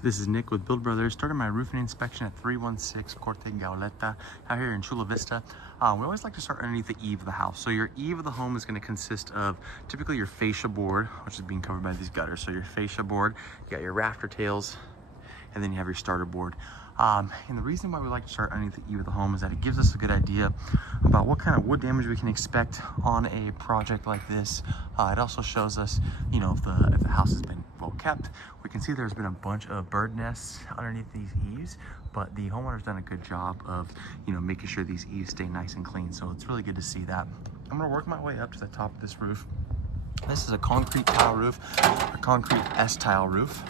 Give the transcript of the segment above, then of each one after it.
This is Nick with Build Brothers. Started my roofing inspection at 316 Corte Gaoleta out here in Chula Vista. We always like to start underneath the eave of the house. So your eave of the home is going to consist of typically your fascia board, which is being covered by these gutters. So your fascia board, you got your rafter tails, and then you have your starter board. And the reason why we like to start underneath the eave of the home is that it gives us a good idea about what kind of wood damage we can expect on a project like this. It also shows us, you know, if the house has been well kept. We can see there's been a bunch of bird nests underneath these eaves, but the homeowner's done a good job of, you know, making sure these eaves stay nice and clean. So it's really good to see that. I'm gonna work my way up to the top of this roof. This is a concrete tile roof, a concrete S-tile roof.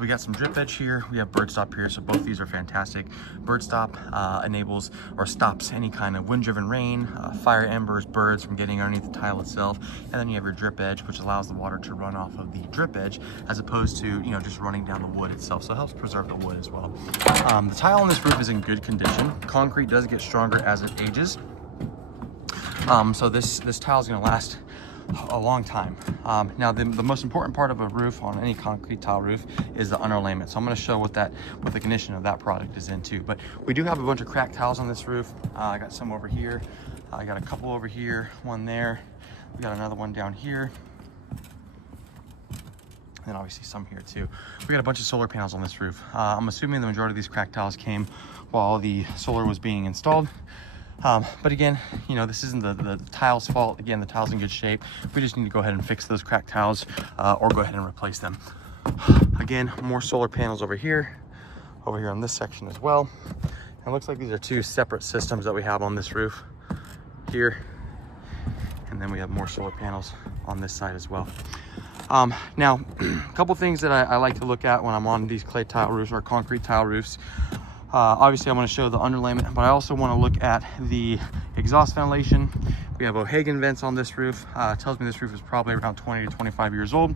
We got some drip edge here. We have bird stop here, so both these are fantastic. Bird stop enables or stops any kind of wind-driven rain, fire embers, birds from getting underneath the tile itself. And then you have your drip edge, which allows the water to run off of the drip edge as opposed to, you know, just running down the wood itself. So it helps preserve the wood as well. The tile on this roof is in good condition. Concrete does get stronger as it ages. So this tile is going to last a long time. Now the most important part of a roof on any concrete tile roof is the underlayment. So I'm going to show what the condition of that product is in too. But we do have a bunch of cracked tiles on this roof. I got some over here. I got a couple over here, one there. We got another one down here. And obviously some here too. We got a bunch of solar panels on this roof. I'm assuming the majority of these cracked tiles came while the solar was being installed. But again, you know, this isn't the tile's fault. Again, the tile's in good shape. We just need to go ahead and fix those cracked tiles or go ahead and replace them. Again, more solar panels over here on this section as well. And it looks like these are two separate systems that we have on this roof here. And then we have more solar panels on this side as well. Now, a couple things that I like to look at when I'm on these clay tile roofs or concrete tile roofs. Obviously, I want to show the underlayment, but I also want to look at the exhaust ventilation. We have O'Hagan vents on this roof. It tells me this roof is probably around 20 to 25 years old.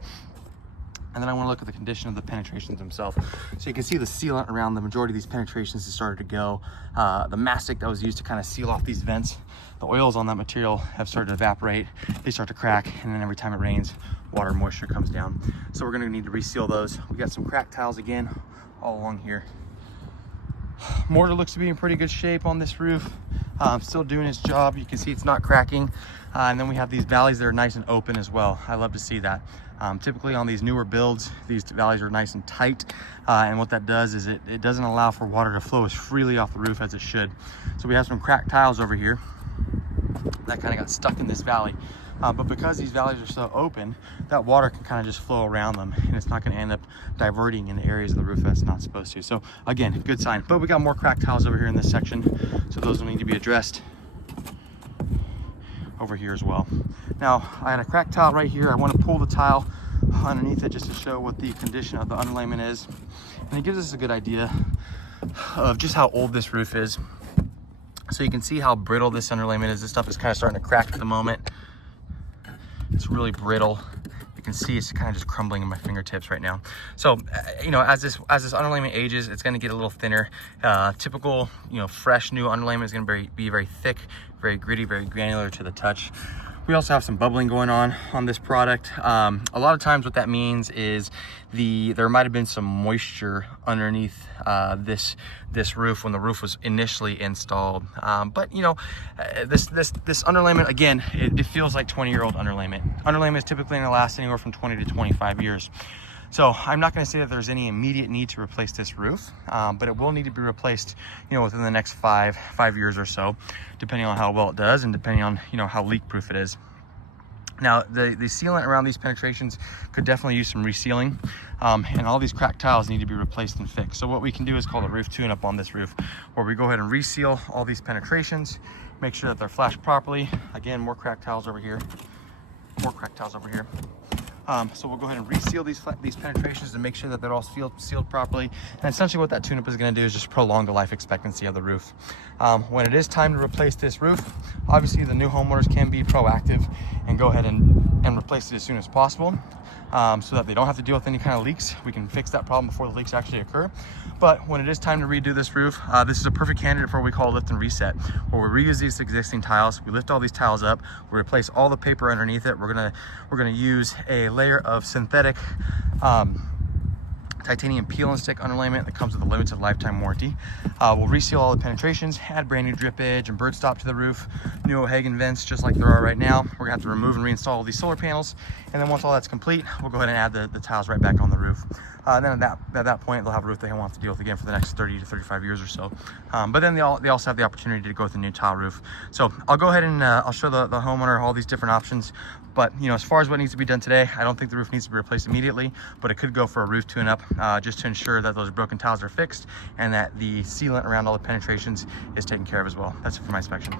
And then I want to look at the condition of the penetrations themselves. So you can see the sealant around the majority of these penetrations has started to go. The mastic that was used to kind of seal off these vents, the oils on that material have started to evaporate. They start to crack, and then every time it rains, water moisture comes down. So we're going to need to reseal those. We got some cracked tiles again all along here. Mortar looks to be in pretty good shape on this roof. Still doing its job. You can see it's not cracking. And then we have these valleys that are nice and open as well. I love to see that. Typically on these newer builds, these valleys are nice and tight. And what that does is it doesn't allow for water to flow as freely off the roof as it should. So we have some cracked tiles over here that kind of got stuck in this valley. But because these valleys are so open, that water can kind of just flow around them, and it's not going to end up diverting in areas of the roof that's not supposed to. So again, good sign. But we got more cracked tiles over here in this section, so those will need to be addressed over here as well. Now, I had a cracked tile right here. I want to pull the tile underneath it just to show what the condition of the underlayment is. And it gives us a good idea of just how old this roof is. So you can see how brittle this underlayment is. This stuff is kind of starting to crack at the moment. It's really brittle. You can see it's kind of just crumbling in my fingertips right now. So, you know, as this underlayment ages, it's going to get a little thinner. Typical, you know, fresh new underlayment is going to be very thick, very gritty, very granular to the touch. We also have some bubbling going on this product. A lot of times what that means is there might have been some moisture underneath this roof when the roof was initially installed. But you know, this underlayment, again, it feels like 20-year-old underlayment. Underlayment is typically going to last anywhere from 20 to 25 years. So I'm not going to say that there's any immediate need to replace this roof, but it will need to be replaced, you know, within the next five years or so, depending on how well it does and depending on, you know, how leak-proof it is. Now, the sealant around these penetrations could definitely use some resealing, and all these cracked tiles need to be replaced and fixed. So what we can do is called a roof tune-up on this roof, where we go ahead and reseal all these penetrations, make sure that they're flashed properly. Again, more cracked tiles over here, more cracked tiles over here. So we'll go ahead and reseal these penetrations to make sure that they're all sealed properly. And essentially what that tune-up is going to do is just prolong the life expectancy of the roof. When it is time to replace this roof, obviously the new homeowners can be proactive and go ahead and replace it as soon as possible, so that they don't have to deal with any kind of leaks. We can fix that problem before the leaks actually occur. But when it is time to redo this roof, this is a perfect candidate for what we call lift and reset, where we reuse these existing tiles, we lift all these tiles up, we replace all the paper underneath it. We're gonna use a layer of synthetic titanium peel and stick underlayment that comes with a limited lifetime warranty. We'll reseal all the penetrations, add brand new drip edge and bird stop to the roof, new O'Hagan vents just like there are right now. We're gonna have to remove and reinstall all these solar panels, and then once all that's complete, we'll go ahead and add the tiles right back on the roof. Then at that point, they'll have a roof they won't have to deal with again for the next 30 to 35 years or so. But then they also have the opportunity to go with a new tile roof. So I'll go ahead and I'll show the homeowner all these different options. But you know, as far as what needs to be done today, I don't think the roof needs to be replaced immediately, but it could go for a roof tune-up just to ensure that those broken tiles are fixed and that the sealant around all the penetrations is taken care of as well. That's it for my inspection.